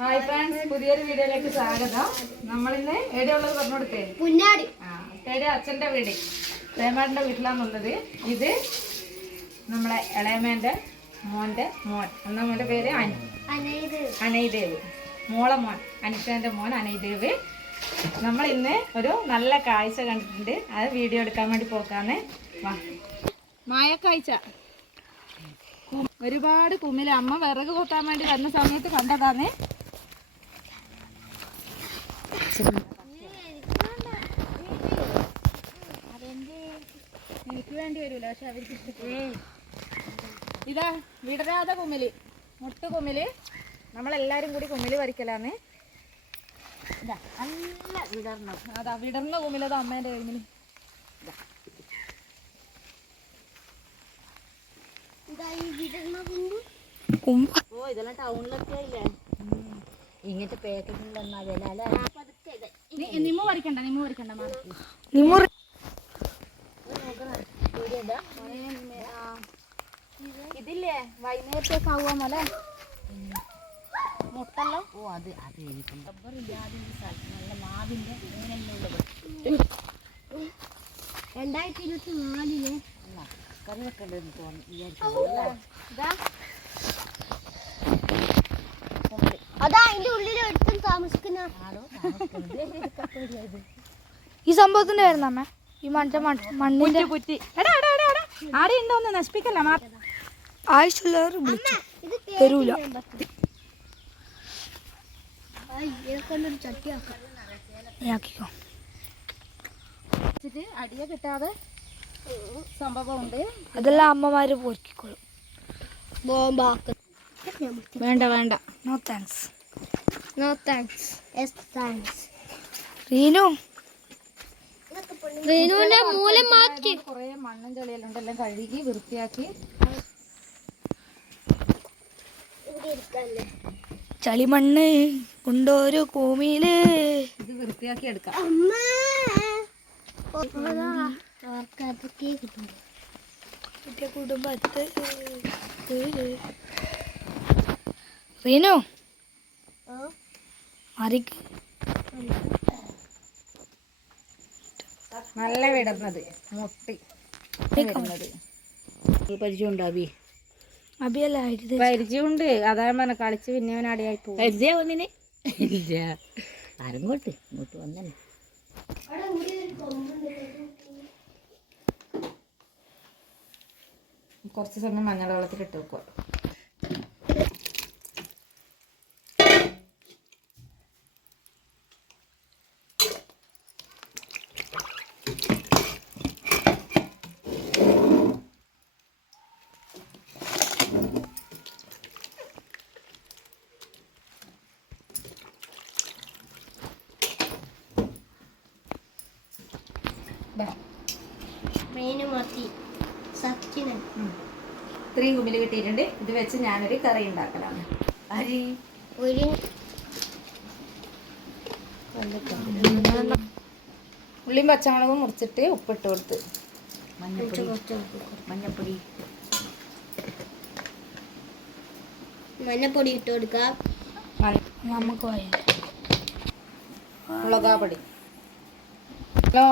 Hi friends പുതിയൊരു വീഡിയോയിലേക്ക് സ്വാഗതം. നമ്മളിന്ന് എവിടെയുള്ളത് പറഞ്ഞു കൊടുത്തേ പുന്നാടി. ആ തേടി അച്ഛന്റെ വീട്. തേമാടിന്റെ വീട്ടിലാണുള്ളത് ഇത് നമ്മളെ ഇളയമേന്റെ മോന്റെ മോൻ. എന്നാ മോന്റെ പേര്? അനൈദേവ്. മോളെ മോൻ. അനിഷേന്റെ മോൻ അനൈദേവ്. നമ്മൾ ഇന്ന് ഒരു നല്ല കാഴ്ച കണ്ടിട്ടുണ്ട്. അത് വീഡിയോ എടുക്കാൻ വേണ്ടി പോക്കാന്ന്. വാ. മായക്കാഴ്ച. ഒരുപാട് കുമില അമ്മ വിറക് കൊത്താൻ വേണ്ടി വന്ന സമയത്ത് കണ്ടതാന്ന്. എനിക്ക് വേണ്ടി വരൂല പക്ഷെ അവർക്ക് ഇതാ വിടരാതെ കുമിൽ മുട്ട് കുമിൽ. നമ്മളെല്ലാരും കൂടി കുമിൽ പറിക്കലാന്ന് ഇതാ നല്ല വിടർന്ന. അതാ വിടർന്ന കയ്യിൽ ഇതായി വിടർന്ന കുമ്പ്. ഓ ഇതെല്ലാം ടൗണിലൊക്കെ ഇല്ലേ? ഇങ്ങനത്തെ പാക്കറ്റിലുള്ള വില അല്ലേ? നിമ്മ ഇതില്ലേ? വൈകുന്നേരത്തേക്ക് ആവുമല്ലേ മുട്ടല്ലോ? ഓ അത് അത് എനിക്ക് നല്ല മാവിന്റെ ഉള്ളത്. രണ്ടായിരത്തി ഇരുപത്തി നാലിൽ അല്ല കറി വെക്കേണ്ടതെന്ന് തോന്നി വിചാരിക്കുന്നു ഇതാ. അതാ അതിന്റെ ഉള്ളിൽ ഈ സംഭവത്തിന്റെ പേരുന്ന അമ്മ? ഈ മറ്റേ മണ്ണിന്റെ കുറ്റി എടാ എടാ എടാ എടാ. ആടെ ഉണ്ടോ നശിപ്പിക്കല്ല ആവശ്യമുള്ളവർ വിളിച്ചു ഇത് തരൂല അടിയെ കിട്ടാതെ സംഭവമുണ്ട്. അതെല്ലാം അമ്മമാര് പൊരിക്കോളും ബോംബാക്ക. വേണ്ട വേണ്ട. No thanks no thanks yes thanks Reenu? റീനുവിന്റെ മൂലം മാറ്റി. കുറേ മണ്ണും ചെളിയെല്ലാം എല്ലാം കഴുകി വൃത്തിയാക്കി. ചളിമണ്ണ് കൊണ്ടൊരു ഭൂമിയിൽ. ഇത് വൃത്തിയാക്കി എടുക്കാം. കുടുംബത്ത്. റീനു? മാറിക്ക് നല്ല വിടർന്നത് മുട്ടി വിടുന്നത് ഇത് പരിചയമുണ്ട് അതാ പറഞ്ഞ കളിച്ച് പിന്നെ അടിയായി പോകും പരിചയം ഒന്നിന്? ഇല്ല. ആരങ്ങോട്ട് ഇങ്ങോട്ട് വന്നെ കുറച്ച് സമയം മഞ്ഞൾ വെള്ളത്തിൽ ഇട്ട് വെക്കുക. ഇത്രയും കുമ്പിൽ കിട്ടിയിട്ടുണ്ട്. ഇത് വെച്ച് ഞാനൊരു കറി ഉണ്ടാക്കലാണ്. അരി. ഒരു ഉള്ളിയും പച്ചമുളകും മുറിച്ചിട്ട് ഉപ്പിട്ട് കൊടുത്ത്. മഞ്ഞപ്പൊടി. മഞ്ഞപ്പൊടി. മഞ്ഞപ്പൊടി ഇട്ട് കൊടുക്കാം. നമുക്ക് മുളകാപ്പൊടി ഹലോ?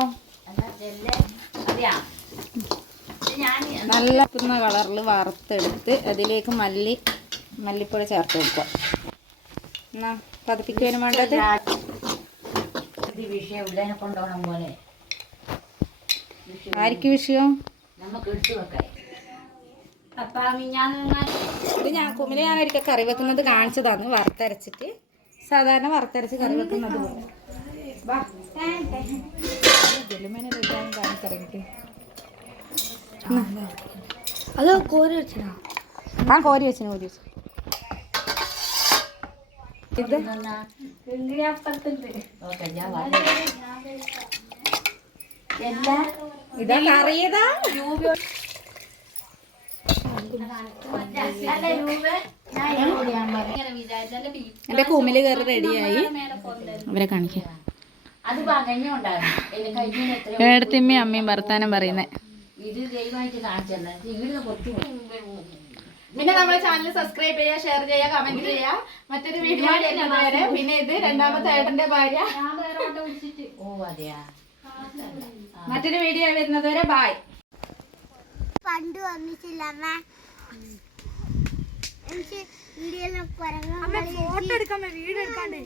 നല്ല പുന്ന കളറിൽ വറുത്തെടുത്ത് അതിലേക്ക് മല്ലി മല്ലിപ്പൊടി ചേർത്ത് കൊടുക്കുക. എന്നാ പതിപ്പിക്കുവാനും വേണ്ടത്? ആർക്ക് വിഷയം? ഇത് ഞാൻ കുമിൽ ഞാൻ ഒരിക്കൽ കറി വെക്കുന്നത് കാണിച്ചതാണ്. വറുത്തരച്ചിട്ട് സാധാരണ വറുത്തരച്ച് കറി വെക്കുന്നത് പോലെ. ജെല്ലുമേനെ റെഡിയാകും കാണിച്ചിറങ്ങിട്ട് അത് കോരി വെച്ചാ ആ കോരി വെച്ചിന് കോരി വെച്ചു ഇത്? ഇതാ കറിയതാ? എന്റെ കൂമിൽ കയറി റെഡിയായി അവരെ കാണിക്കാം. അത് പകഞ്ഞുണ്ടാകും എന്നെ കഴിഞ്ഞ എത്ര ഏടത്തിമ്മയും അമ്മയും വർത്താനം പറയുന്നേ. ഇത് ദൈവമായിട്ട് കുറച്ച് പിന്നെ നമ്മളെ ചാനൽ സബ്സ്ക്രൈബ് ചെയ്യുക ഷെയർ ചെയ്യുക കമന്റ് ചെയ്യുക. മറ്റൊരു വീഡിയോ പിന്നെ ഇത് രണ്ടാമത്തെ ഏട്ടന്റെ ഭാര്യ. ഓ അതെയാ. മറ്റൊരു വീഡിയോ വരുന്നത് വരെ ബായ് പണ്ട് വന്നിട്ടില്ല എനിക്ക് വീഡിയോയിലൊക്കെ ഫോട്ടോ എടുക്കാൻ വീഡിയോ എടുക്കാണ്ട്.